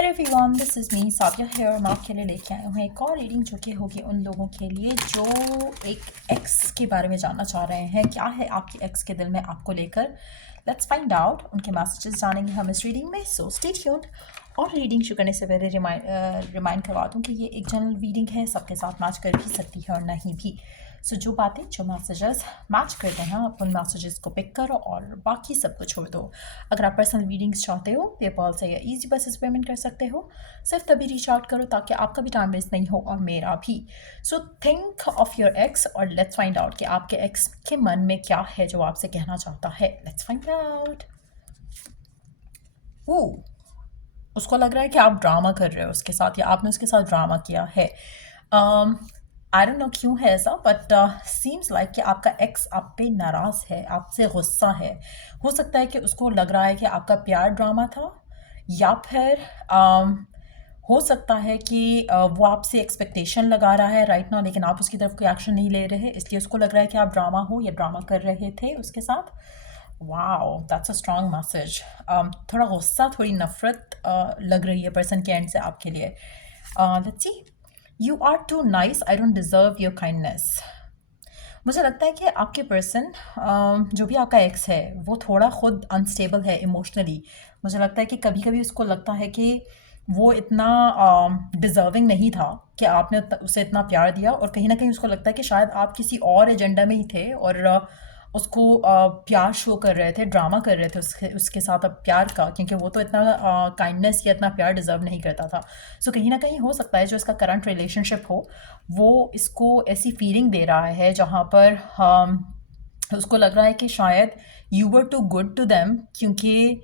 Hello everyone, this is me Sabiya here. मैं आपके लिए लेके आई हूँ एक और रीडिंग जो कि होगी उन लोगों के लिए जो एक एक्स के बारे में जानना चाह रहे हैं। क्या है आपकी एक्स के दिल में आपको लेकर? Let's find out. उनके मैसेजेस जानेंगे हम इस रीडिंग में, सो स्टे ट्यून्ड। और रीडिंग शुरू करने से पहले रिमाइंड करवा दूँ कि ये एक जनरल रीडिंग है, सबके साथ मैच कर भी सकती है और नहीं भी। सो जो बातें जो मैसेजेस मैच करते हैं आप उन मैसेजेस को पिक करो और बाकी सबको छोड़ दो। अगर आप पर्सनल रीडिंग्स चाहते हो पेपॉल से या ईजी बसेस पेमेंट कर सकते हो। सिर्फ तभी रीच आउट करो ताकि आपका भी टाइम वेस्ट नहीं हो और मेरा भी। So think of your x और लेट्स फाइंड आउट कि आपके एक्स के मन में क्या है जो आपसे कहना चाहता है। Let's find out. वो उसको लग रहा है कि आप ड्रामा कर रहे हो उसके साथ या आपने उसके साथ ड्रामा किया है। आई डोंट नो क्यों है ऐसा, बट सीम्स लाइक कि आपका एक्स आप पे नाराज़ है, आपसे गुस्सा है। हो सकता है कि उसको लग रहा है कि आपका प्यार ड्रामा था, या फिर हो सकता है कि वो आपसे एक्सपेक्टेशन लगा रहा है राइट नाउ, लेकिन आप उसकी तरफ कोई एक्शन नहीं ले रहे, इसलिए उसको लग रहा है कि आप ड्रामा हो या ड्रामा कर रहे थे उसके साथ। Wow, that's a strong message. थोड़ा गुस्सा, थोड़ी नफरत लग रही है पर्सन के एंड से आपके लिए। Let's see. You are too nice, I don't deserve your kindness. मुझे लगता है कि आपके पर्सन जो भी आपका एक्स है वो थोड़ा खुद अनस्टेबल है इमोशनली। मुझे लगता है कि कभी कभी उसको लगता है कि वो इतना डिज़र्विंग नहीं था कि आपने उसे इतना प्यार दिया, और कहीं ना कहीं उसको लगता है कि शायद आप किसी और एजेंडा में ही थे और उसको प्यार शो कर रहे थे, ड्रामा कर रहे थे उसके उसके साथ अब प्यार का, क्योंकि वो तो इतना काइंडनेस या इतना प्यार डिज़र्व नहीं करता था। सो कहीं ना कहीं हो सकता है जो इसका करंट रिलेशनशिप हो वो इसको ऐसी फीलिंग दे रहा है जहाँ पर उसको लग रहा है कि शायद you were too good to them, क्योंकि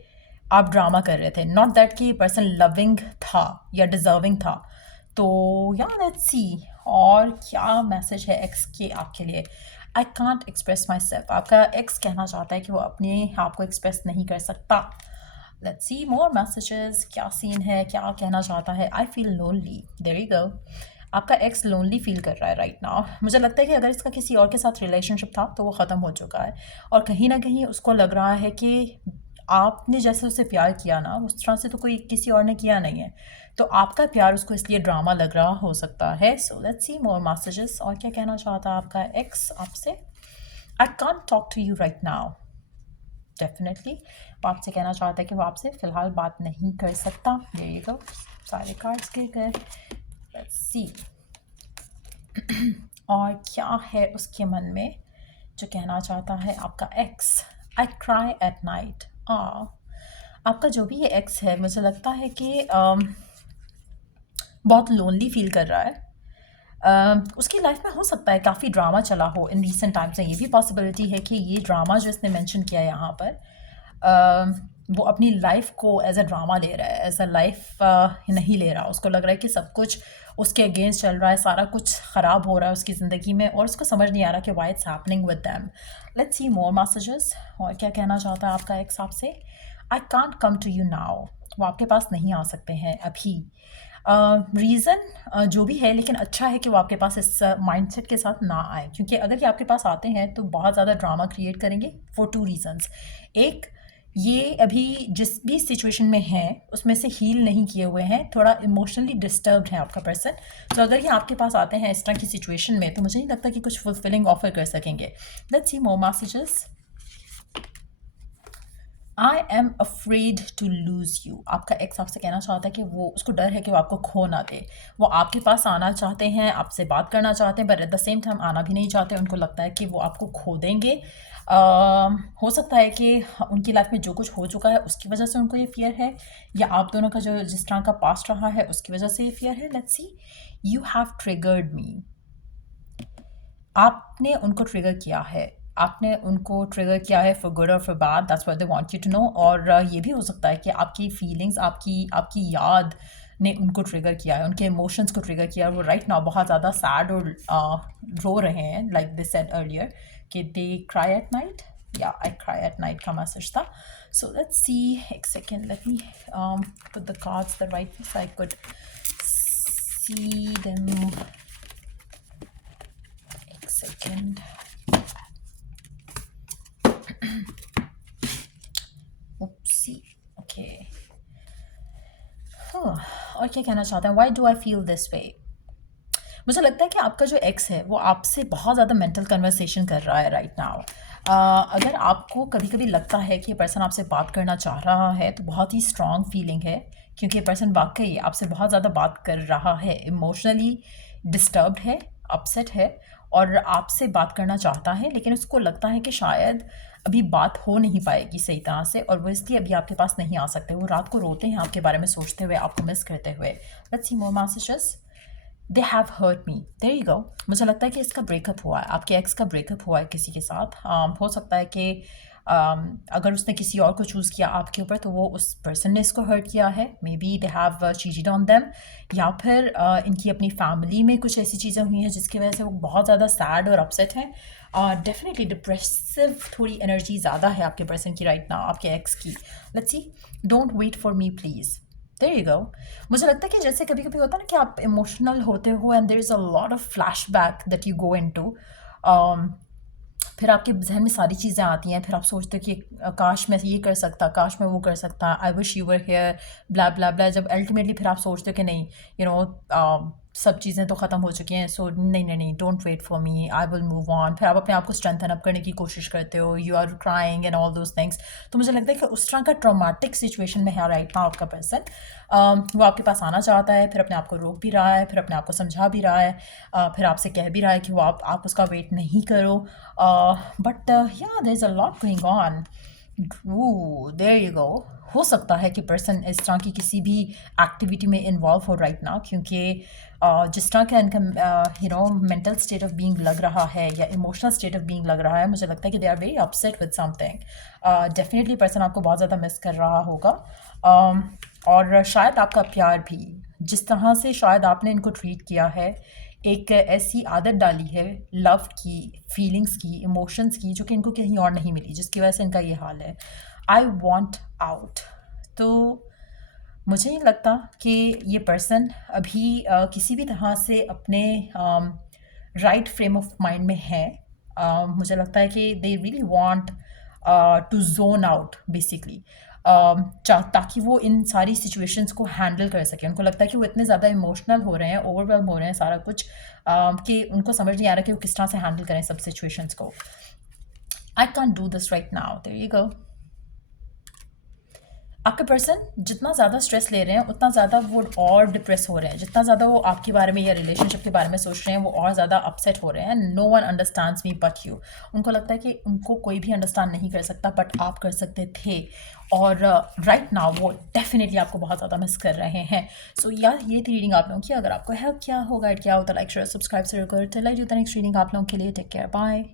आप ड्रामा कर रहे थे। नॉट दैट कि पर्सन लविंग था या डिज़र्विंग था। तो या लेट्स सी और क्या मैसेज है एक्स के आपके लिए। I can't express my self. आपका एक्स कहना चाहता है कि वो अपने आप को एक्सप्रेस नहीं कर सकता। Let's see more messages. क्या सीन है, क्या कहना चाहता है? I feel lonely. There you go. आपका एक्स लोनली फील कर रहा है राइट नाउ। मुझे लगता है कि अगर इसका किसी और के साथ रिलेशनशिप था तो वो ख़त्म हो चुका है, और कहीं ना कहीं उसको लग रहा है कि आपने जैसे उसे प्यार किया ना उस तरह से तो कोई किसी और ने किया नहीं है, तो आपका प्यार उसको इसलिए ड्रामा लग रहा हो सकता है। So let's see more messages. और क्या कहना चाहता है आपका एक्स आपसे? I can't talk to you right now. Definitely वो आपसे कहना चाहता है कि वो आपसे फ़िलहाल बात नहीं कर सकता। देयर यू गो, सारे कार्ड्स के गए। लेट्स सी और क्या है उसके मन में जो कहना चाहता है आपका x. I cry at night. आपका जो भी ये एक्स है मुझे लगता है कि बहुत लोनली फील कर रहा है। उसकी लाइफ में हो सकता है काफ़ी ड्रामा चला हो इन रिसेंट टाइम्स में। ये भी पॉसिबिलिटी है कि ये ड्रामा जो इसने मेंशन किया है यहाँ पर, वो अपनी लाइफ को एज अ ड्रामा ले रहा है, एज अ लाइफ नहीं ले रहा। उसको लग रहा है कि सब कुछ उसके अगेंस्ट चल रहा है, सारा कुछ ख़राब हो रहा है उसकी ज़िंदगी में, और उसको समझ नहीं आ रहा कि why it's happening with them. Let's see more messages. और क्या कहना चाहता है आपका एक्स आपसे? I can't come to you now. वो आपके पास नहीं आ सकते हैं अभी। रीज़न जो भी है, लेकिन अच्छा है कि वो आपके पास इस माइंडसेट के साथ ना आए, क्योंकि अगर ये आपके पास आते हैं तो बहुत ज़्यादा ड्रामा क्रिएट करेंगे फॉर टू रीज़न्स। एक, ये अभी जिस भी सिचुएशन में हैं उसमें से हील नहीं किए हुए हैं, थोड़ा इमोशनली डिस्टर्ब्ड है आपका पर्सन। तो अगर ये आपके पास आते हैं इस तरह की सिचुएशन में तो मुझे नहीं लगता कि कुछ फुलफिलिंग ऑफर कर सकेंगे। Let's see more messages. I am afraid to lose you. आपका एक्स आपसे कहना चाहता है कि वो उसको डर है कि वो आपको खो ना दे। वो आपके पास आना चाहते हैं, आपसे बात करना चाहते हैं, but at the same time आना भी नहीं चाहते। उनको लगता है कि वो आपको खो देंगे। हो सकता है कि उनकी लाइफ में जो कुछ हो चुका है उसकी वजह से उनको ये फियर है, या आप दोनों का जो जिस तरह का पास्ट रहा है उसकी वजह से ये फियर है। Let's see. You have triggered मी। आपने उनको ट्रिगर किया है, आपने उनको ट्रिगर किया है फॉर गुड और for bad, that's what they want you to know. और ये भी हो सकता है कि आपकी फीलिंग्स, आपकी आपकी याद ने उनको ट्रिगर किया है, उनके इमोशंस को ट्रिगर किया है। वो राइट नाउ बहुत ज़्यादा सैड और रो रहे हैं, लाइक दिस सेड अर्लियर कि दे क्राई एट नाइट। या आई क्राई एट नाइट का मैसेज था। सो लेट्स सी, एक second, let me put the cards the right so I could see them. Second. Oopsie. Okay. और क्या कहना चाहते हैं, why do I feel this way. मुझे लगता है कि आपका जो एक्स है वो आपसे बहुत ज़्यादा मेंटल कन्वर्सेशन कर रहा है राइट नाउ। अगर आपको कभी कभी लगता है कि ये पर्सन आपसे बात करना चाह रहा है तो बहुत ही स्ट्रॉन्ग फीलिंग है, क्योंकि ये पर्सन वाकई आपसे बहुत ज़्यादा बात कर रहा है, इमोशनली डिस्टर्ब्ड है, अपसेट है और आपसे बात करना चाहता है, लेकिन उसको लगता है कि शायद अभी बात हो नहीं पाएगी सही तरह से और वो इसलिए अभी आपके पास नहीं आ सकते। वो रात को रोते हैं आपके बारे में सोचते हुए, आपको मिस करते हुए। Let's see more messages. They have hurt me, there you go. मुझे लगता है कि इसका ब्रेकअप हुआ है, आपके एक्स का ब्रेकअप हुआ है किसी के साथ। हो सकता है कि अगर उसने किसी और को चूज़ किया आपके ऊपर तो वो उस पर्सन ने इसको हर्ट किया है। May be they have cheated on them, या फिर इनकी अपनी फैमिली में कुछ ऐसी चीज़ें हुई हैं जिसकी वजह से वो बहुत ज़्यादा सैड और अपसेट हैं। डेफिनेटली डिप्रेसिव थोड़ी एनर्जी ज़्यादा है आपके पर्सन की राइट नाउ, आपके एक्स की। Let's see, don't wait for me please, there you go. मुझे लगता है कि जैसे कभी कभी होता है ना कि आप इमोशनल होते हो and there is a lot of flashback that you go into. फिर आपके जहन में सारी चीज़ें आती हैं, फिर आप सोचते हो कि काश मैं ये कर सकता, काश मैं वो कर सकता, I wish you were here, blah blah blah. जब अल्टीमेटली फिर आप सोचते हो कि नहीं, यू नो सब चीज़ें तो ख़त्म हो चुकी हैं, सो नहीं नहीं नहीं, don't wait for me, I will move on. फिर आप अपने आप को स्ट्रेंथन अप करने की कोशिश करते हो, you are crying and all those things. तो मुझे लगता है कि उस तरह का ट्रॉमेटिक सिचुएशन में है राइट नाउ आपका पर्सन। वो आपके पास आना चाहता है, फिर अपने आप को रोक भी रहा है, फिर अपने आप को समझा भी रहा है, फिर आपसे कह भी रहा है कि वो आप उसका वेट नहीं करो। But yeah there is a lot going on. There you go. हो सकता है कि पर्सन इस तरह की किसी भी एक्टिविटी में इन्वॉल्व हो राइट नाउ, क्योंकि जिस तरह का इनका you know mental state of being लग रहा है या इमोशनल स्टेट ऑफ बीइंग लग रहा है, मुझे लगता है कि they are very upset with something. Definitely person आपको बहुत ज़्यादा मिस कर रहा होगा। और शायद आपका प्यार भी, जिस तरह से शायद आपने इनको ट्रीट किया है, एक ऐसी आदत डाली है लव की, फीलिंग्स की, इमोशंस की, जो कि इनको कहीं और नहीं मिली, जिसकी वजह से इनका ये हाल है। I want out. तो मुझे नहीं लगता कि ये पर्सन अभी किसी भी तरह से अपने राइट फ्रेम ऑफ माइंड में है। मुझे लगता है कि they really want to zone out basically, ताकि वो इन सारी सिचुएशंस को हैंडल कर सके। उनको लगता है कि वो इतने ज़्यादा इमोशनल हो रहे हैं, ओवरवेलम हो रहे हैं सारा कुछ, कि उनको समझ नहीं आ रहा कि वो किस तरह से हैंडल करें सब सिचुएशंस को। I can't do this right now, there you go. आपके पर्सन जितना ज़्यादा स्ट्रेस ले रहे हैं उतना ज़्यादा वो और डिप्रेस हो रहे हैं, जितना ज़्यादा वो आपके बारे में या रिलेशनशिप के बारे में सोच रहे हैं वो और ज़्यादा अपसेट हो रहे हैं। No one understands me but you. उनको लगता है कि उनको कोई भी अंडरस्टैंड नहीं कर सकता, बट आप कर सकते थे। और राइट नाउ वो डेफिनेटली आपको बहुत ज़्यादा मिस कर रहे हैं। सो यार ये थी रीडिंग आप लोगों की। अगर आपको हेल्प किया हो, गाइड किया हो तो लाइक शेयर सब्सक्राइब जरूर करो। चलिए जो नेक्स्ट रीडिंग आप लोगों के लिए। Take care, bye.